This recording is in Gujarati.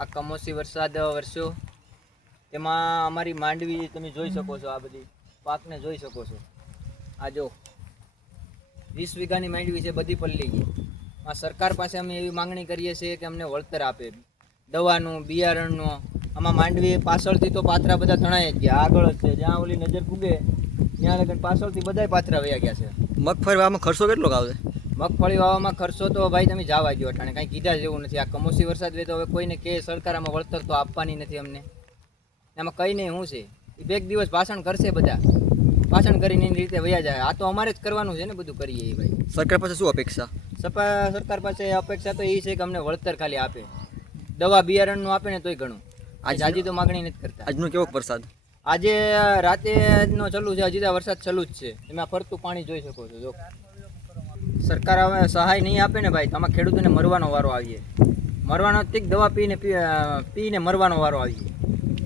આ કમોસી વરસાદ વરસ્યો. તેમાં અમારી માંડવી તમે જોઈ શકો છો આ બધી. પાકને જોઈ શકો છો. આ જો, વીસ વીઘાની માંડવી છે, બધી પલ્લી ગઈ. આ સરકાર પાસે અમે એવી માંગણી કરીએ છીએ કે અમને વળતર આપે. દવાનું, બિયારણનું, આમાં માંડવી પાછળથી તો પાત્રા બધા તણાઈ જ ગયા. આગળ જ છે. જ્યાં ઓલી નજર પૂગે ત્યાં લગન પાછળથી બધાય પાત્રા વયા ગયા છે. મગફળી આમાં ખર્ચો કેટલો આવશે મગફળી વાવવામાં ખર્ચો તો ભાઈ તમે જવા ગયો અટાણે. કાંઈ કીધા જેવું નથી. આ કમોસી વરસાદ વે તો હવે કોઈને કે સરકાર આમાં વળતર તો આપવાની નથી અમને. એમાં કંઈ નહીં શું છે? એ બે દિવસ ભાષણ કરશે બધા. ભાષણ કરીને એની રીતે વયા જાય. આ તો અમારે જ કરવાનું છે ને બધું કરીએ એ ભાઈ. સરકાર પાસે શું અપેક્ષા? સપા સરકાર પાસે અપેક્ષા તો એ છે કે અમને વળતર ખાલી આપે. દવા બિયારણનું આપે ને તોય ઘણું. આજે હજી તો માગણી નથી કરતા. આજનો કેવો વરસાદ? આજે રાતે નો ચાલુ છે હજી તો વરસાદ ચાલુ જ છે. એમાં ફરતું પાણી જોઈ શકો છો જો. સરકાર હવે સહાય નહીં આપે ને ભાઈ, તો આમાં ખેડૂતોને મરવાનો વારો આવીએ. મરવાનો તીક દવા પીને પીને મરવાનો વારો આવીએ.